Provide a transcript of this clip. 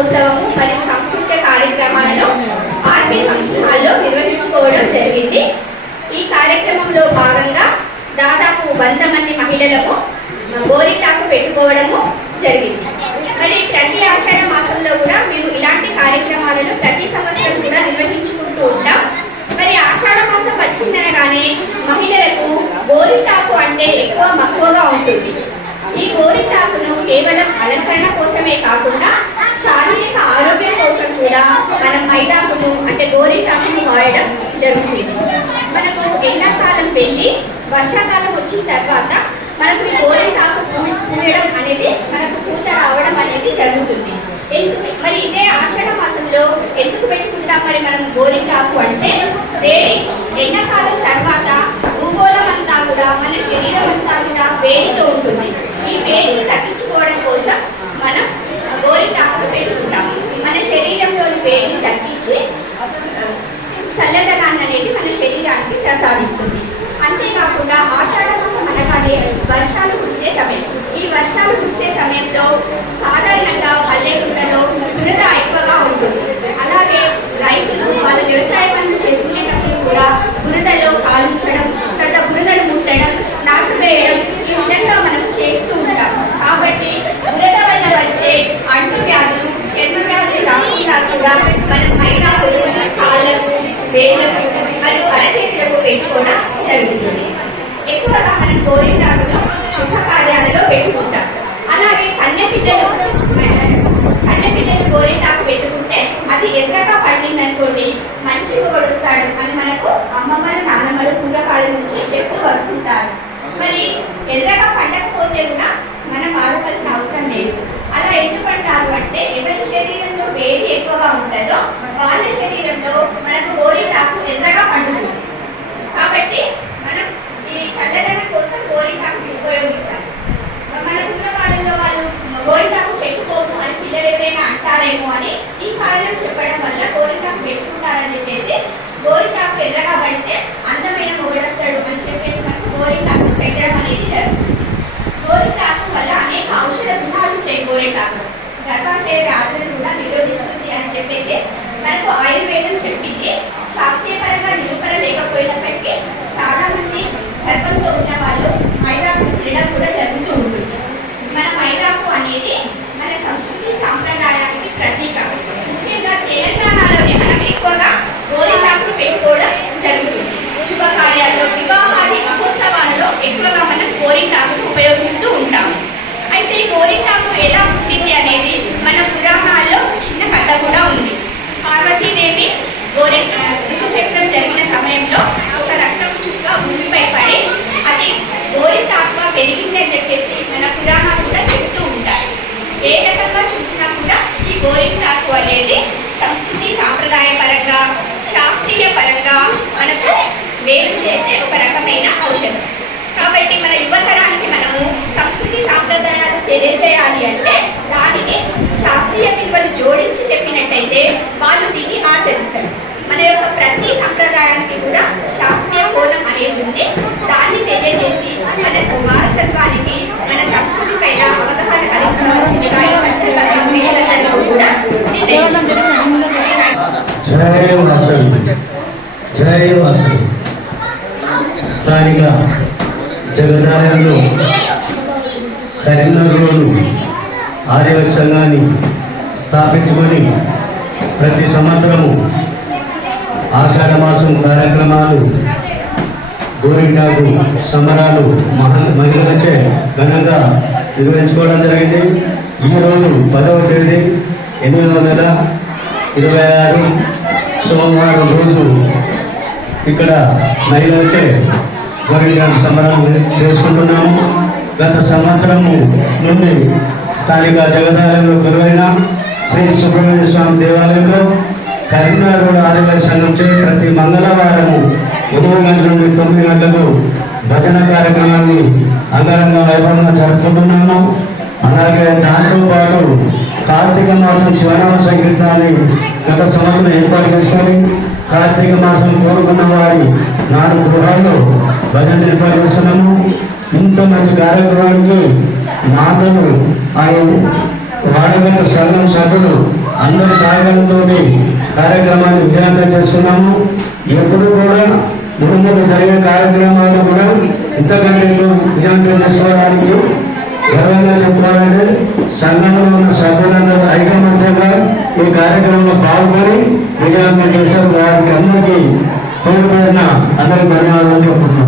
వార్షికోత్సవము మరియు సాంస్కృతిక కార్యక్రమాలను ఆర్మీ ఫంక్షన్ హాల్లో నిర్వహించుకోవడం జరిగింది. ఈ కార్యక్రమంలో భాగంగా దాదాపు 100 మంది మహిళలకు గోరింటాకు పెట్టుకోవడము జరిగింది. మరి ప్రతి ఆషాఢ మాసంలో కూడా మేము ఇలాంటి కార్యక్రమాలను ప్రతి సంవత్సరం కూడా నిర్వహించుకుంటూ ఉంటాం. మరి ఆషాఢ మాసం వచ్చిందనగానే మహిళలకు గోరింటాకు అంటే ఎక్కువ మక్కువగా ఉంటుంది. ఈ గోరింటాకును కేవలం అలంకరణ కోసమే కాకుండా శారీరక ఆరోగ్యం కోసం కూడా మనం మైదాకును అంటే గోరింటాకును వాడడం జరుగుతుంది. మనకు ఎండాకాలం వెళ్ళి వర్షాకాలం వచ్చిన తర్వాత మనకు ఈ గోరింటాకు పూయడం అనేది మనకు పూత రావడం అనేది జరుగుతుంది. మరి ఇదే ఆషాఢ మాసంలో ఎందుకు పెట్టుకుంటాం మరి మనం గోరింటాకు అంటే వేడి ఎండాకాలం తర్వాత భూగోళం అంతా కూడా మన శరీరం అంతా కూడా వేడితో ఉంటుంది. ఈ వేడిని తగ్గించుకోవడం కోసం మనం గోరింటాకును పెట్టుకుంటాము. మన శరీరంలోని వేడిని తగ్గించి చల్లదనాన్ని అనేది మన శరీరానికి ప్రసాదిస్తుంది. అంతేకాకుండా ఆషాఢ మాసం అనగానే వర్షాలు కురిసే సమయం. ఈ వర్షాలు కురిసే సమయంలో సాధారణంగా పల్లెటూళ్ళలో దురద ఎక్కువగా ఉంటుంది. అలాగే రైతులు వాళ్ళ వ్యవసాయ పనులు చేసుకునేటప్పుడు కూడా బురదలో కాలుంచడం, తర్వాత బురదను ముట్టడం, నాటు వేయడం ఈ విధంగా మనం చేస్తూ ఉంటాం. కాబట్టి బురద వల్ల వచ్చే అంటు వ్యాధులు, చర్మ వ్యాధులు రాకుండా కూడా మనం మైదాకులు కాళ్ళకు, వేళ్ళకు మరియు అరచేతులకు పెట్టుకోవడం జరుగుతుంది. ఎక్కువగా మనం గోరింటాకును శుభకార్యాలలో పెట్టుకుంటాం. అలాగే కన్నెపిల్లలు గోరింటాకు పెట్టుకుంటే అది ఎర్రగా పండిందనుకోండి మంచి మొగుడొస్తాడు అని మనకు అమ్మమ్మలు, నాన్నమ్మలు పూర్వకాలం నుంచి చెప్తూ వస్తుంటారు. మరి ఎర్రగా పండకపోతే కూడా మనం బాధపడాల్సిన అవసరం లేదు. అలా ఎందుకంటారు అంటే ఎవరి శరీరంలో వేడి ఎక్కువగా ఉంటుందో వాళ్ళ శరీరంలో మనకు గోరింటాకు ఎర్రగా పండుతుంది. కాబట్టి మనం ఈ చల్లదనం కోసం గోరింటాకు ఉపయోగిస్తాం. మన పూర్వకాలంలో వాళ్ళు గోరింటాకు పెట్టుకోము అని పిల్లలు ఎవరైనా అంటారేమో అని ఈ కారణం చెప్పడం వల్ల గోరింటాకు పెట్టుకుంటారని చెప్పేసి గోరింటాకు ఎర్రగా పడితే అందమైన మొగుడొస్తాడు అని చెప్పేసి మనకు గోరింటాకు పెట్టడం అనేది జరుగుతుంది. గోరింటాకు వల్ల అనేక ఔషధ గుణాలు ఉంటాయి. గోరింటాకు గర్భాశయ వ్యాధులను కూడా నిరోధిస్తుంది అని చెప్పేసి మనకు ఆయుర్వేదం చెప్పింది. శాస్త్రీయపరంగా నిరూపణ లేకపోయినప్పటికీ చాలా మంది గర్భంతో ఉన్న వాళ్ళు మైదాకు తినడం కూడా జరుగుతూ ఉంటుంది. మన మైదాకు అనేది మన సంస్కృతి సాంప్రదాయానికి ప్రతీక. ముఖ్యంగా తెలంగాణలోనే మనం ఎక్కువగా గోరింటాకును పెట్టుకోవడం జరుగుతుంది. శుభకార్యాల్లో, వివాహాది మహోత్సవాలలో ఎక్కువగా మనం గోరింటాకును ఉపయోగిస్తూ ఉంటాము. అయితే ఈ గోరింటాకు ఎలా పుట్టింది అనేది మన పురాణాల్లో చిన్న కథ కూడా ఉంది. పార్వతీదేవి ఋతుచక్రం జరిగిన సమయంలో ఒక రక్తపు చుక్క భూమిపై పడి అది గోరింటాకుగా పెరిగిందని చెప్పేసి మన పురాణాలు కూడా చెప్తూ ఉంటాయి. ఏ రకంగా చూసినా కూడా ఈ గోరింటాకు అనేది సంస్కృతి సాంప్రదాయ పరంగా, శాస్త్రీయ పరంగా మనకు వేరు చేసే ఒక రకమైన ఔషధం. కాబట్టి మన యువతరానికి మనము సంస్కృతి సాంప్రదాయాలు తెలియజేయాలి అంటే దానిని శాస్త్రీయ విలువలు జోడించి చెప్పినట్టయితే వాళ్ళు దీన్ని ఆచరిస్తారు. మన యొక్క ప్రతి సంప్రదాయానికి కూడా శాస్త్రీయ కోణం అనేది ఉంది. దాన్ని తెలియజేసి మన వారసత్వానికి, మన సంస్కృతి పైన అవగాహన కలిగించవలసిందిగా ఈ సందర్భంగా మహిళలందరికీ కూడా స్థానిక జగదాలయంలో కరీంనగర్లోను ఆర్య సంఘాన్ని స్థాపించుకొని ప్రతి సంవత్సరము ఆషాఢ మాసం కార్యక్రమాలు, గోరింటాకు సంబరాలు మహిళలచే ఘనంగా నిర్వహించుకోవడం జరిగింది. ఈరోజు 10వ తేదీ 8వ నెల 26 సోమవారం రోజు ఇక్కడ మహిళలచే గోరింటాకు సంబరాలు చేసుకుంటున్నాము. గత సంవత్సరము నుండి స్థానిక జగదాలయంలో కొలువైన శ్రీ సుబ్రహ్మణ్య స్వామి దేవాలయంలో కరీంనగర్ రోడ్ ఆర్య సంఘంచే ప్రతి మంగళవారము 8 గంటల నుండి 9 గంటలకు భజన కార్యక్రమాన్ని అంగరంగ వైభవంగా జరుపుకుంటున్నాము. అలాగే దాంతోపాటు కార్తీక మాసం శివనామ సంకీర్తనాన్ని గత సంవత్సరం ఏర్పాటు చేసుకొని కార్తీక మాసం కోరుకున్న వారి 4 గృహాల్లో భజన ఏర్పాటు చేస్తున్నాము. ఇంత మంచి కార్యక్రమానికి నాతను ఆయన వాడగట్టు సంఘం సభ్యులు అందరి సహకారంతో కార్యక్రమాన్ని విజయవంతం చేసుకున్నాము. ఎప్పుడు కూడా ముందు జరిగే కార్యక్రమాలు కూడా ఇంతకంటే ఎక్కువ విజయవంతం చేసుకోవడానికి గర్వంగా చెప్పుకోవాలంటే సంఘంలో ఉన్న సభ్యులందరూ ఐకమత్యంగా ఈ కార్యక్రమంలో పాల్గొని విజయవంతం చేశారు. వారికి అందరికీ పేరు పేరున అందరికి ధన్యవాదాలు చెప్పుకుంటున్నాను.